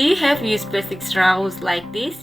Do you have used plastic straws like this?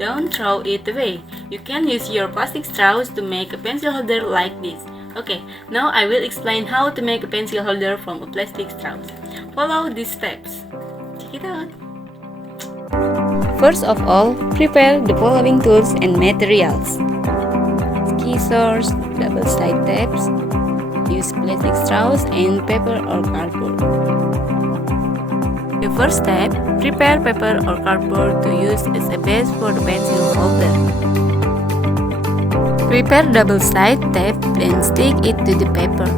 Don't throw it away. You can use your plastic straws to make a pencil holder like this. Okay, now I will explain how to make a pencil holder from a plastic straw. Follow these steps. Check it out. First of all, prepare the following tools and materials: scissors, double-sided tapes, use plastic straws and paper or cardboard. The first step, prepare paper or cardboard to use as a base for the pencil holder. Prepare double-sided tape, then stick it to the paper.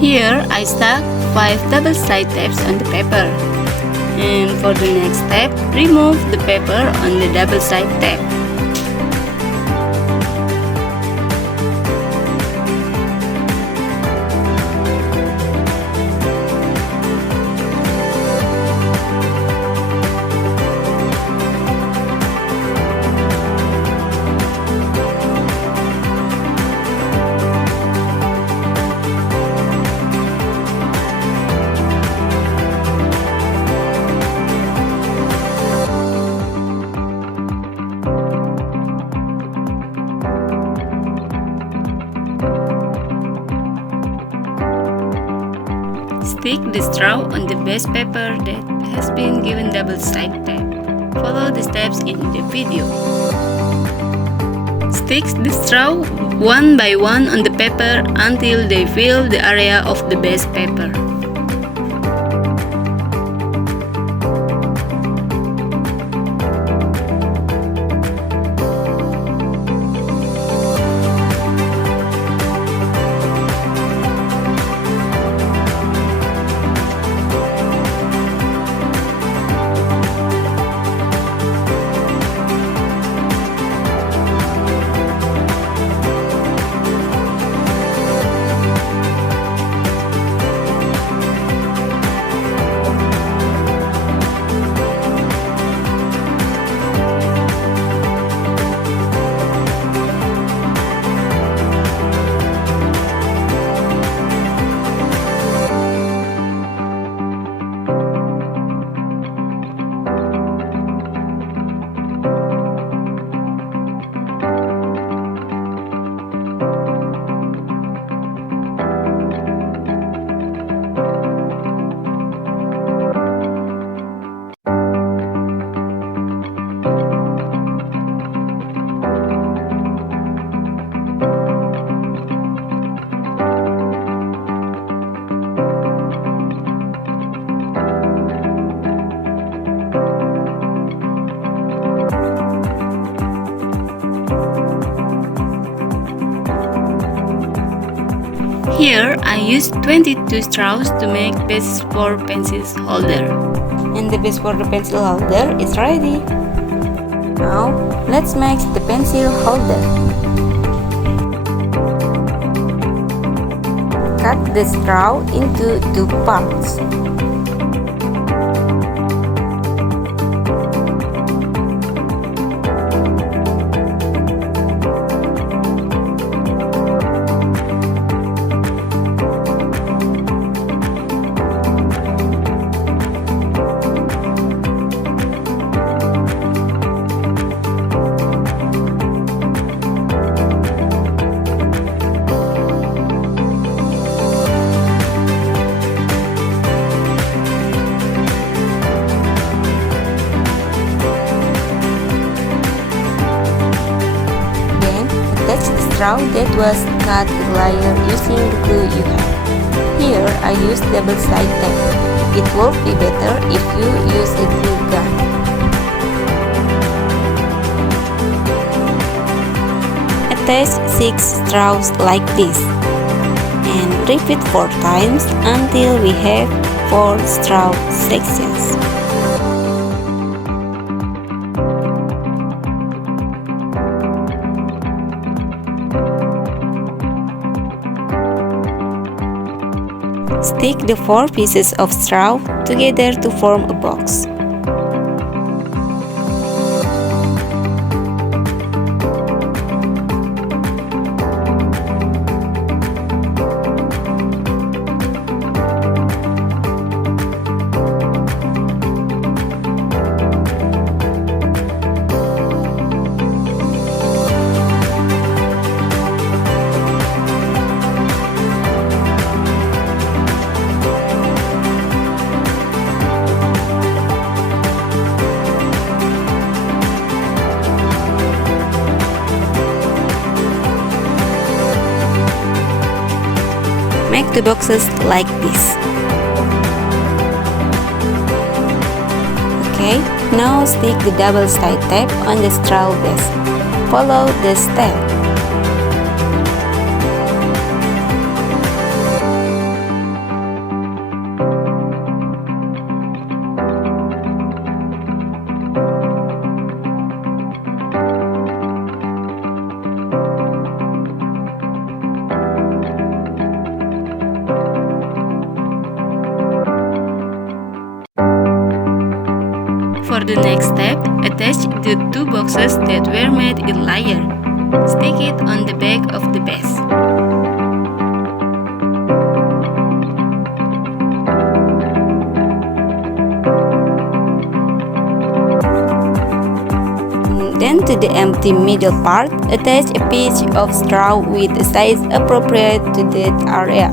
Here, I stuck 5 double-sided tapes on the paper. And for the next step, remove the paper on the double-sided tape. Stick the straw on the base paper that has been given double-sided tape. Follow the steps in the video. Stick the straw one by one on the paper until they fill the area of the base paper. Here, I used 22 straws to make base for pencil holder. And the base for the pencil holder is ready. Now, let's make the pencil holder. Cut the straw into 2 parts. Attach the straw that was cut in layer using the glue you have. Here I used double-sided tape. It will be better if you use a glue gun. Attach 6 straws like this and repeat 4 times until we have 4 straw sections. Stick the 4 pieces of straw together to form a box. Make the boxes like this. Okay, now stick the double-sided tape on the straw base. Follow the step. For the next step, attach the 2 boxes that were made in layer. Stick it on the back of the base. Then to the empty middle part, attach a piece of straw with a size appropriate to that area.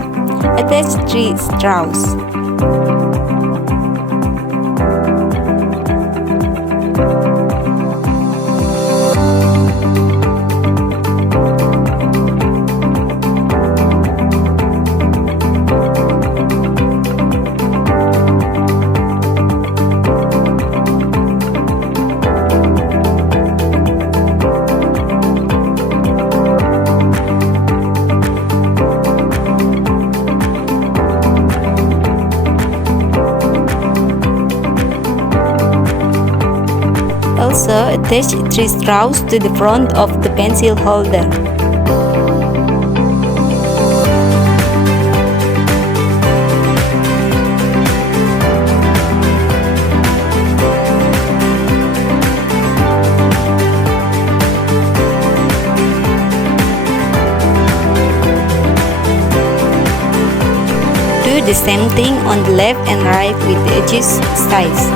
Attach 3 straws. Also, attach 3 straws to the front of the pencil holder. Do the same thing on the left and right with the edges sides.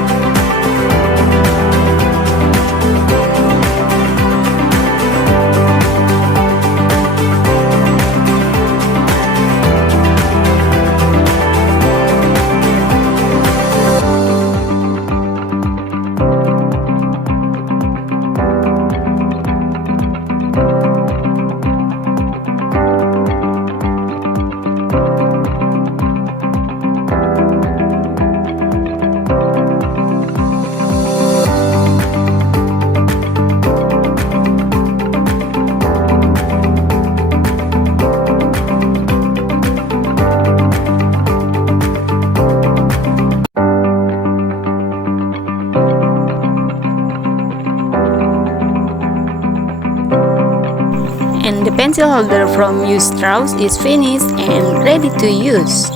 And the pencil holder from used straws is finished and ready to use.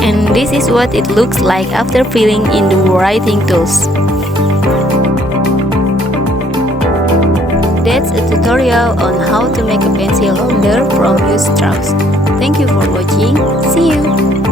And this is what it looks like after filling in the writing tools. That's a tutorial on how to make a pencil holder from used straws. Thank you for watching. See you!